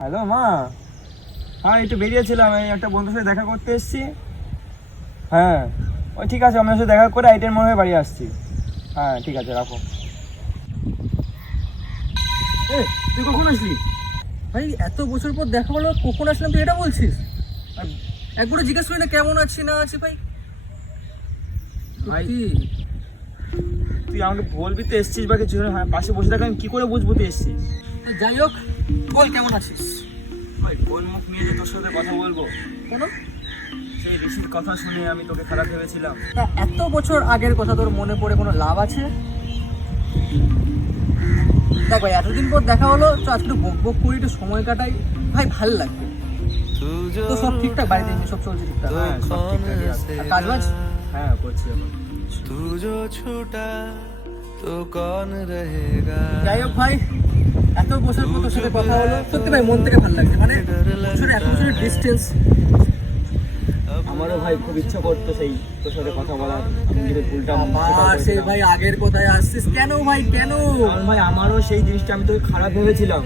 Hello মা। হ্যাঁ, একটু বেরিয়েছিলাম, এই একটা বন্ধুর সাথে দেখা করতে এসেছি। হ্যাঁ, ওই ঠিক আছে, আমার সাথে দেখা করে আইটের মনে হয় বাড়ি আসছি। হ্যাঁ ঠিক আছে, রাখো। তুই কখন আসলি? ভাই এত বছর পর দেখা হলো, কখন আসলাম তুই এটা বলছিস? একবারও জিজ্ঞেস করি না কেমন আছি না আছি ভাই। ভাই কি তুই আমাকে বলবি তো এসছিস বা কিছু? হ্যাঁ, পাশে বসে থাকা আমি কি করে বুঝবো তুই এসছিস? যাই হোক, বল কেমন আছিস? ভাই কোন মুখ নিয়ে যে তোর সাথে কথা বলবো? কেন? সেই ঋষির কথা শুনে আমি তোকে খারাপ ভেবেছিলাম। তা এত বছর আগের কথা তোর মনে পড়ে কোনো লাভ আছে? দেখ ভাই, এতদিন পর দেখা হলো তো আজকে একটু বক বক করি, একটু সময় কাটাই, ভাই ভালো লাগবে। তো সব ঠিকঠাক, বাড়িতে এমনি সব চলছে ঠিকঠাক? হ্যাঁ সব ঠিকঠাকই আছে। আর কাজ বাজ? হ্যাঁ করছি এখন। तू जो छूटा तो कौन रहेगा। যাই হোক ভাই, এত বছর পর তোর সাথে কথা হলো, সত্যি ভাই মন থেকে ভালো লাগছে। মানে বছরে এত বছরের ডিস্টেন্স। আমারও ভাই খুব ইচ্ছা করতো সেই তোর সাথে কথা বলার, আমি যদি ভুলটা আর সেই ভাই আগের কথায় আসছিস কেন ভাই, কেন? কারণ ভাই আমারও সেই জিনিসটা আমি তোকে খারাপ ভেবেছিলাম।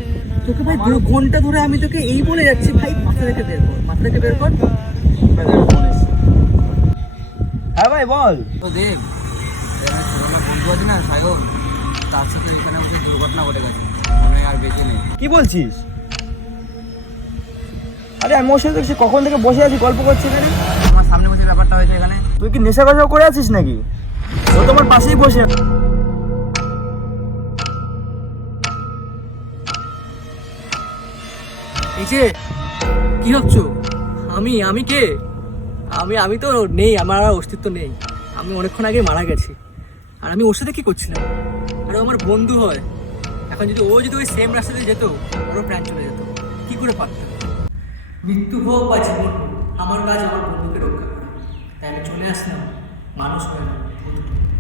তোকে ভাই 2 ঘন্টা ধরে আমি তোকে এই বলে যাচ্ছি, ভাই মাথা থেকে বের কর, মাথা থেকে বের কর। হ্যাঁ ভাই বল। তো দেখ, আমার বন্ধু আছে না সায়ন, তার সাথে এখানে আমাদের দুর্ঘটনা ঘটে গেছে, মনে হয় আর বেঁচে নেই। কি বলছিস? আরে আমি ওর সাথে দেখছি কখন থেকে বসে আছি, গল্প করছি এখানে। আমার সামনে বসে ব্যাপারটা হয়েছে এখানে। তুই কি নেশা কষা করে আছিস নাকি? ও তোমার পাশেই বসে। এই যে কি ভাবছো? আমি কে? আমি তো নেই, আমার আর অস্তিত্ব নেই। আমি অনেকক্ষণ আগে মারা গেছি। আর আমি ওর সাথে কি করছিলাম? আর ও আমার বন্ধু হয়। এখন যদি ওই সেম রাস্তা দিয়ে যেত, ওরও প্রাণ চলে যেত। কি করে পারত? মৃত্যু হোক বা জীবন হোক, আমার কাজ আমার বন্ধুকে রক্ষা করা। তাই আমি চলে আসলাম মানুষ হয়ে না, ভূত হয়ে।